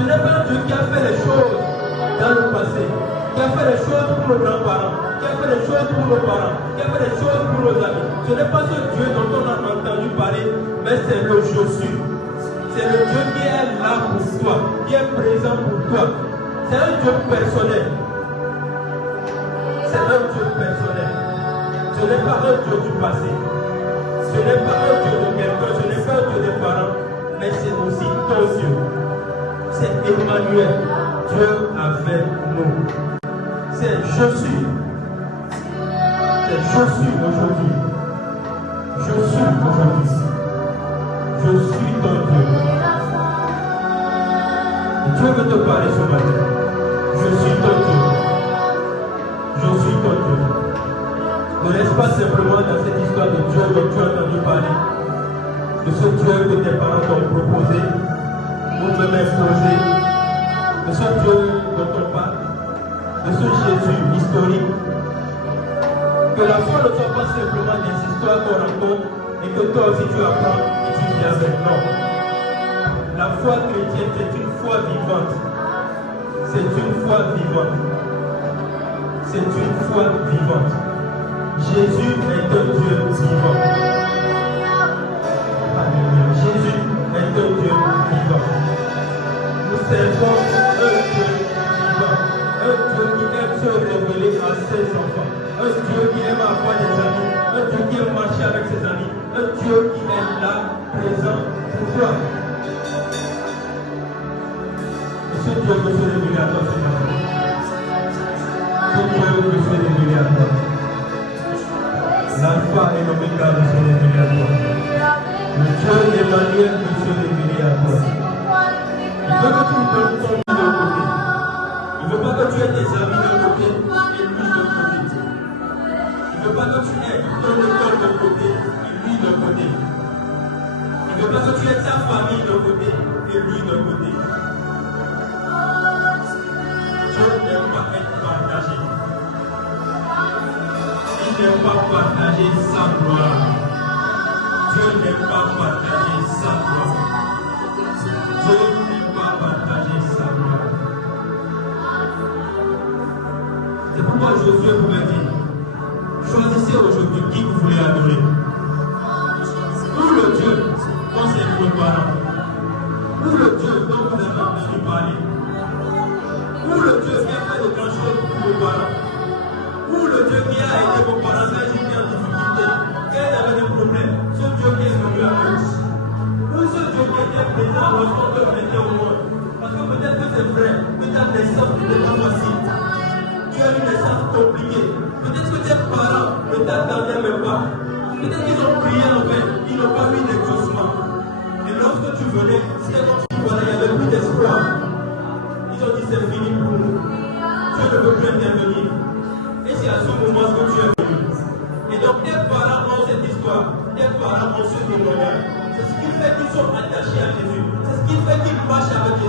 Ce n'est pas un Dieu qui a fait les choses dans le passé, qui a fait les choses pour nos grands-parents, qui a fait les choses pour nos parents, qui a fait les choses pour nos amis. Ce n'est pas ce Dieu dont on a entendu parler, mais c'est le Je suis. C'est le Dieu qui est là pour toi, qui est présent pour toi. C'est un Dieu personnel. C'est un Dieu personnel. Ce n'est pas un Dieu du passé. Ce n'est pas un Dieu de quelqu'un, ce n'est pas un Dieu des parents, mais c'est aussi ton Dieu. C'est Emmanuel, Dieu avec nous. C'est Je suis. C'est Je suis aujourd'hui. Je suis aujourd'hui. Je suis ton Dieu. Et Dieu veut te parler ce matin. Je suis ton Dieu. Je suis ton Dieu. Ne reste pas simplement dans cette histoire de Dieu dont tu as entendu parler, de ce Dieu que tes parents t'ont proposé, ou même imposé, de ce Dieu dont on parle, de ce Jésus historique. Que la foi ne soit pas simplement des histoires qu'on raconte et que toi aussi tu apprends et tu vis avec. Non. La foi chrétienne, c'est une foi vivante. C'est une foi vivante. C'est une foi vivante. Jésus est un Dieu vivant. Alléluia. Jésus est un Dieu vivant. Nous servons un Dieu vivant. Un Dieu qui aime se révéler à ses enfants. Un Dieu qui aime avoir des amis. Un Dieu qui aime marcher avec ses amis. Un Dieu qui est là, présent pour toi. Et ce Dieu veut se révéler à toi ce matin. Ce Dieu veut se révéler à toi. L'alpha et l'oméga veut se révéler à toi. Le Dieu d'Emmanuel veut se révéler à toi. Il veut que tu lui donnes ton vie d'un côté. Il ne veut pas que tu aies tes amis d'un côté et lui de l'autre côté. Il ne veut pas que tu aies ton école d'un côté et lui d'un côté. Il ne veut pas que tu aies ta famille d'un côté et lui d'un côté. Dieu n'aime pas être partagé. Il n'aime pas partager sa gloire. Dieu n'aime pas partager sa gloire. Dieu n'aime pas partager sa gloire. C'est pourquoi Josué pouvait dire, choisissez aujourd'hui qui vous voulez adorer. Ou le Dieu dont c'est vos parents. Ou le Dieu dont vous avez entendu parler. Ou le Dieu qui a fait de grandes choses pour vos parents. Ou le Dieu qui a aidé vos parents quand ils étaient en difficulté, quand ils avaient des problèmes, ce Dieu qui est venu à eux. Ou ce Dieu qui était présent lorsqu'on te mettait au monde. Parce que peut-être que c'est vrai que ta naissance n'était pas facile. Tu as une naissance compliquée. Peut-être que tes parents ne t'attendaient même pas. Peut-être qu'ils ont prié en vain, ils n'ont pas eu d'exaucement. Et lorsque tu venais, c'était comme si voilà, il n'y avait plus d'espoir. Ils ont dit c'est fini pour nous. Dieu ne veut plus intervenir. Et c'est à ce moment que tu es venu. Et donc tes parents ont cette histoire, tes parents ont ce témoignage. C'est ce qui fait qu'ils sont attachés à Jésus. C'est ce qui fait qu'ils marchent avec Jésus.